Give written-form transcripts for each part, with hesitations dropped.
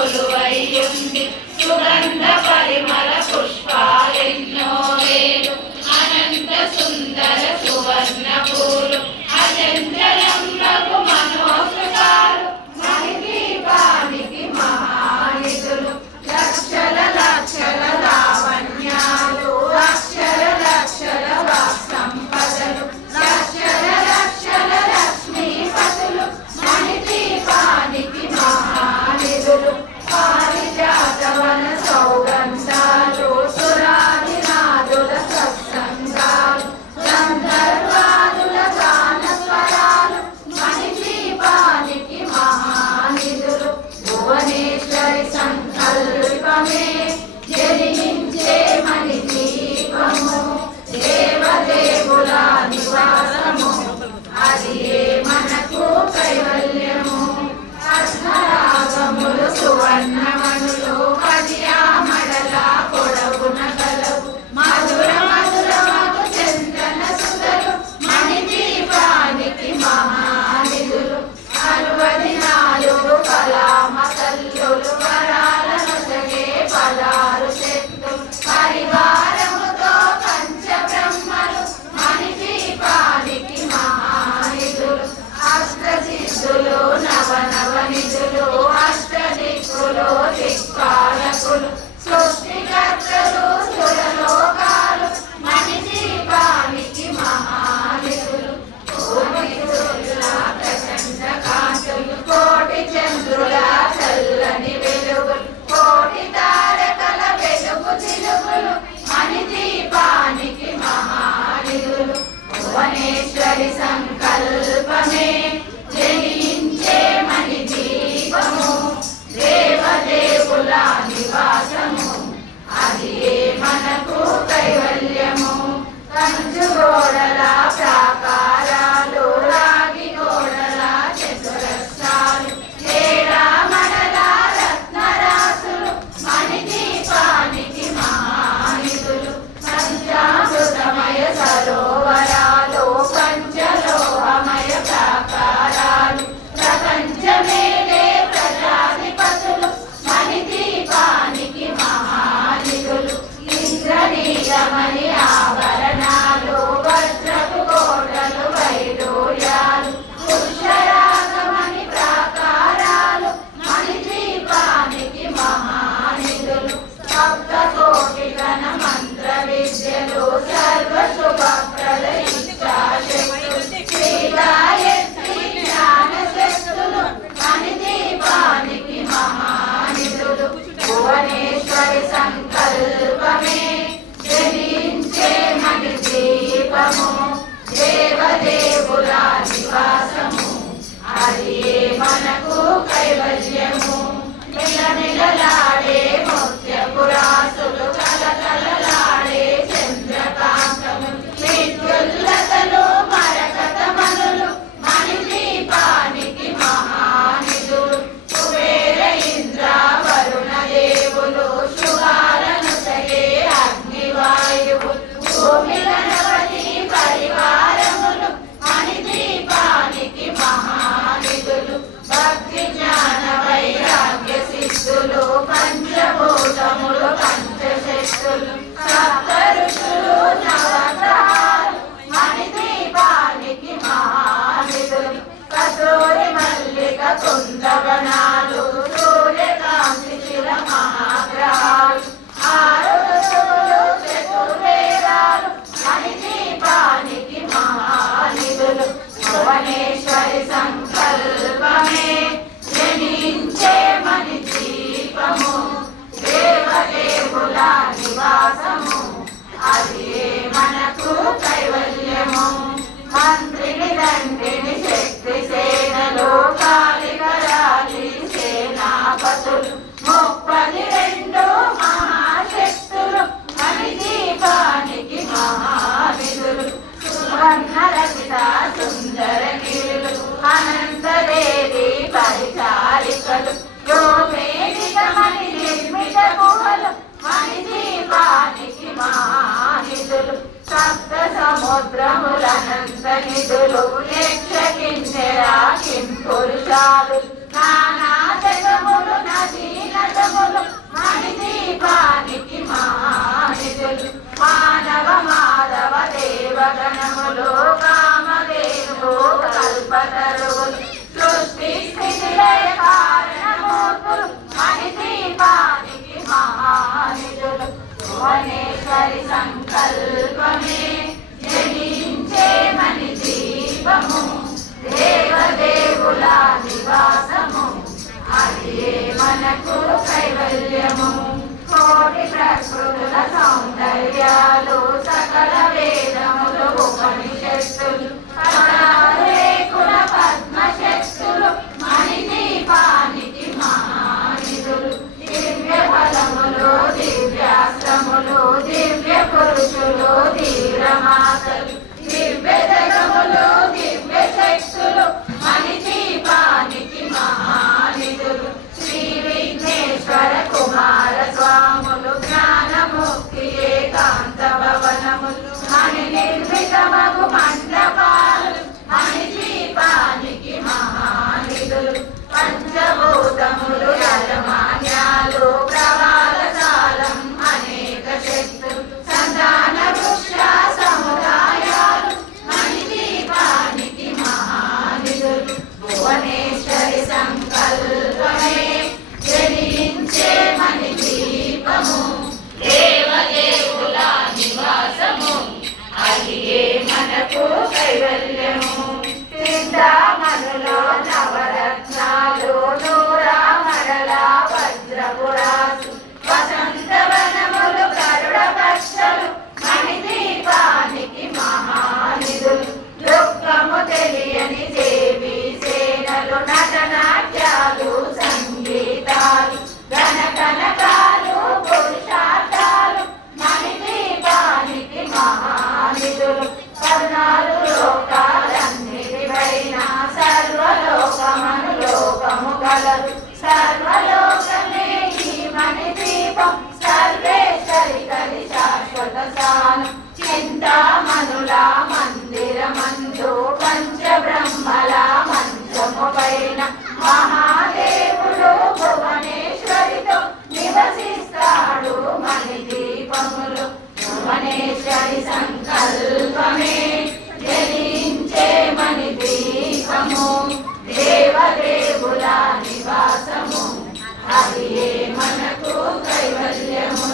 కొలువయ్యుండి సుగంధ పరిమళ పుష్పాలెన్నో వేలు అనంత సుందర సువర్ణ పూలు అచంచలంబకు మనోహృతాలు మణిదీపానికి మహానిధులు లక్షల లక్షల లావణ్యాలు అక్షర లక్షల వాక్సంపదలు లక్షల లక్షల లక్ష్మీపతులు మణిదీపానికి మహానిధులు పారిజాతవన సౌగంధాలు సురాదినాదుల సత్సంగాలు గంధర్వాదుల గాన స్వరాలు మణిదీపానికి మహానిధులు భువనేశ్వరి సంకల్పమే జనించే మణిదీపము దేవదేవుల నివాసము అది మనకు కైవల్యము అర్ధరాగములు సువర్ణమణులు పదియామడల పొడవున గలవు మధుర మధురమగు చందన సుధలు మణిదీపానికి మహానిధులు 64 కళామ తల్లులు వరాలను సగే పదారు చెట్లు పరివారముతో పంచబ్రహ్మలు మణిదీపానికి మహానిధులు అష్టసిద్ధులు నవనవనిధులు అష్టదిక్కులు దిక్పాలకులు సృష్టికర్తలు సురలోకాలు మణిదీపానికి మహానిధులు కోటి సూర్యుల ప్రచండ కాంతులు కోటి చంద్రుల చల్లని వెలుగులు కోటి తారకల వెలుగు చిలుగులు మణిదీపానికి మహానిధులు భువనేశ్వరి సంకల్పమే జనించే మణిదీపము దేవదేవుల నివాసము అది మనకు కైవల్యము కంచు గోడల ప్రాకారాలు రాగి గోడల చతురస్రాలు ఏడామడల రత్నరాసులు మణిదీపానికి మహానిధులు పంచామృతమయ సరోవరాలు పంచలోహమయ ప్రాకారాలు ప్రపంచమేలే ప్రజాధిపతులు మణిదీపానికి మహానిధులు ఇంద్రనీలమణి ఆభరణాలు వజ్రపు కోటలు వైడూర్యాలు పురుషరాగమణి ప్రాకారాలు మణిదీపానికి మహానిధులు సప్త కోటి గణ మంత్ర విద్యలు సర్వ శుభప్రద ఇచ్చాశక్తులు శ్రీ గాయత్రి జ్ఞాన శక్తులు మణిదీపానికి మహానిధులు భువనేశ్వరి సంకల్పమే జనించే మణిదీపము దేవదేవుల నివాసము అది మనకు కైవల్యము నిలనిలలాడే ముత్యపురాసులు కలకలలాడే చంద్రకాంతములు విద్యుల్లతలు మరకతమనులు మణిదీపానికి మహానిధులు కుబేర ఇంద్ర వరుణ దేవులు శుభాలను సగే అగ్నివాయువులు భూమి గణపతి పరివారములు మణిదీపానికి మహానిధులు భక్తి జ్ఞాన వైరాగ్య సిద్ధులు పంచభూతములు పంచశక్తులు సప్త ఋషులు నవగ్రహాలు మణిదీపానికి మహానిధులు కస్తూరి మల్లిక కుందవనాలు సూర్యకాంతి శిల మహాగ్రహాలు 6 ఋతువులు చతుర్వేదాలు మణిదీపానికి మహానిధులు భువనేశ్వరి సంకల్పమే జనించే మణిదీపము దేవదేవుల నివాసము అది మనకు కైవల్యము మంత్రిని దండిని శక్తి సేనలు కాలికరాలి సేనాపతులు 32 మహాశక్తులు మణిదీపానికి మహానిధులు సువర్ణరచిత సుందర గిరులు అనంతదేవి పరిచారికలు గోమేధికమణి నిర్మిత గుహలు మణిదీపానికి మహానిధులు సప్త సముద్రములనంత నిధులు యక్ష కిన్నెర కింపురుషాలు నానా జగములు నదీల వాక్యాలు సకల వేదములు ఉపనిషత్తులు అనారేకుల పద్మశక్తులు మణిదీపానికి మహానిధులు దివ్య బలములు దివ్యాస్త్రములు దివ్య పురుషులు ధీరమాతలు దివ్య జగములు దివ్య శక్తులు మణిదీపానికి మహానిధులు శ్రీ విఘ్నేశ్వర కుమార స్వాములు జ్ఞానముక్తి ఏకాంత భవనములు మణి నిర్మితమగు మండపాలు మణిదీపానికి మహానిధులు పంచభూతములు యజమాన్యాలు ప్రవాలసాలం అనేక శక్తులు సంతాన వృక్ష సముదాయాలు మణిదీపానికి మహానిధులు భువనేశ్వరి సంకల్పమే జనించే మణిదీపము దేవదేవుల నివాసము అదియే మనకు కైవల్యము చింతామణులో నవరత్నాలు నూరామరల వజ్రపురాసు వసంతవనములు గరుడ పక్షలు మణిదీపానికి మహానిధులు దుఃఖము తెలియని దేవి సేనలు నటనాట్యాలు సంగీతాలు ఘనకనకాలు పురుషార్థాలు మణిదీపానికి మహానిధులు 14 లోకాలన్నిటిపైన సర్వలోకమను లోకము గలదు సర్వలోకమే ఈ మణిదీపం సర్వేశ్వరి కలి శాశ్వత స్థానం చింతామణుల మందిరమందు పంచబ్రహ్మల మంచము పైన మహాదేవుడు భువనేశ్వరితో నివసిస్తాడు మణిదీపములు భువనేశ్వరి సంకల్పమే జనించే మణిదీపము దేవదేవుల నివాసము అదియే మనకు కైవల్యము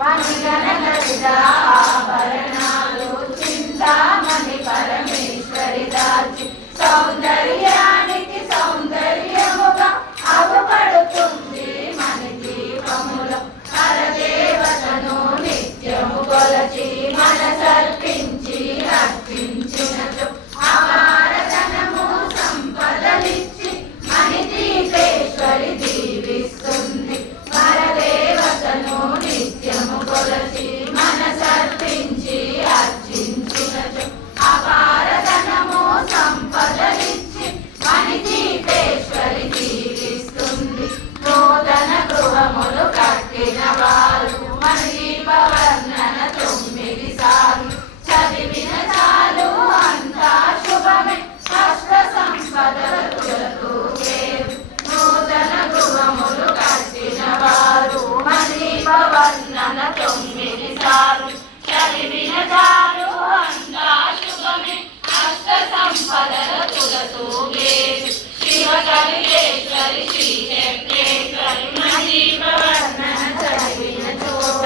పనిగనగలిద ఆభరణాలు చింతామణి పరమేశ్వరి దాల్చి సౌందర్యానికి సౌందర్యముగా అగుపడుతుంది మణిదీపములో పరదేవతను నిత్యము కొలచి మనసర్పించి అర్పించినచో అపారధనము సంపదలిచ్చి మణిదీపేశ్వరి దీవిస్తుంది పరదేవతను నిత్యము కొలచి మనసర్పించి అర్చించినచో అపారధనము సంపదలిచ్చి మణిదీపేశ్వరి దీవిస్తుంది నూతన గృహములు కట్టిన వారు మణిదీపవర్ణన 9 సార్లు చదివిన చాలు అంతా శుభమే అష్ట సంపదలకు పేరు నూతన గృహములు కట్టిన వారు మణిదీపవర్ణన 9 సార్లు చదివిన చాలు అంతా శుభమే అష్ట సంపదలకు పేరు శివ కలిగేశ్వరి శ్రీ చక్రేశ్వరి మణిదీపవర్ణన చదివిన చోట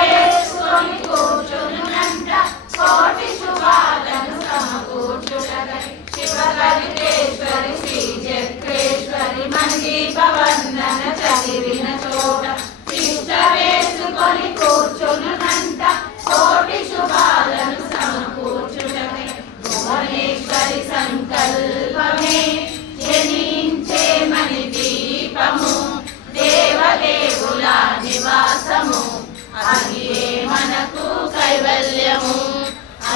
వేసుకొని కూర్చునునంట కోటి శుభాలను సమకూర్చుటకై శివ కలిగేశ్వరి శ్రీ చక్రేశ్వరి మణిదీపవర్ణన చదివిన చోట తిష్ట వేసుకొని కూర్చునునంట కోటి శుభాలను సమకూర్చుటకై భువనేశ్వరి సంకల్పమే జనించే మణిదీపము దేవదేవుల నివాసము అదియే మనకు కైవల్యము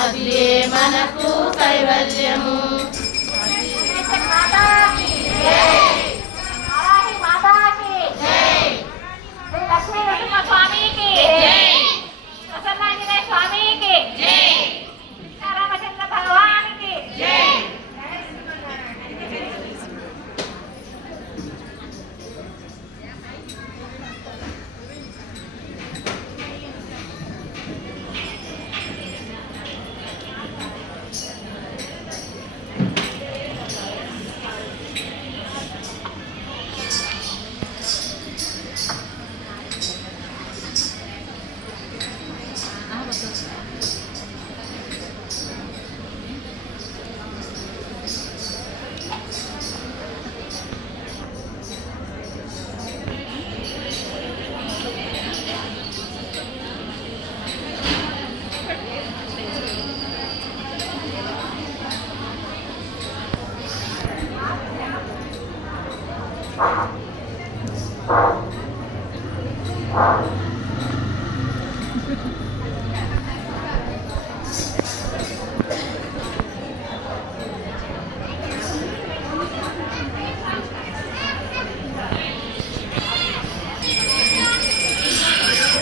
అదియే మనకు కైవల్యము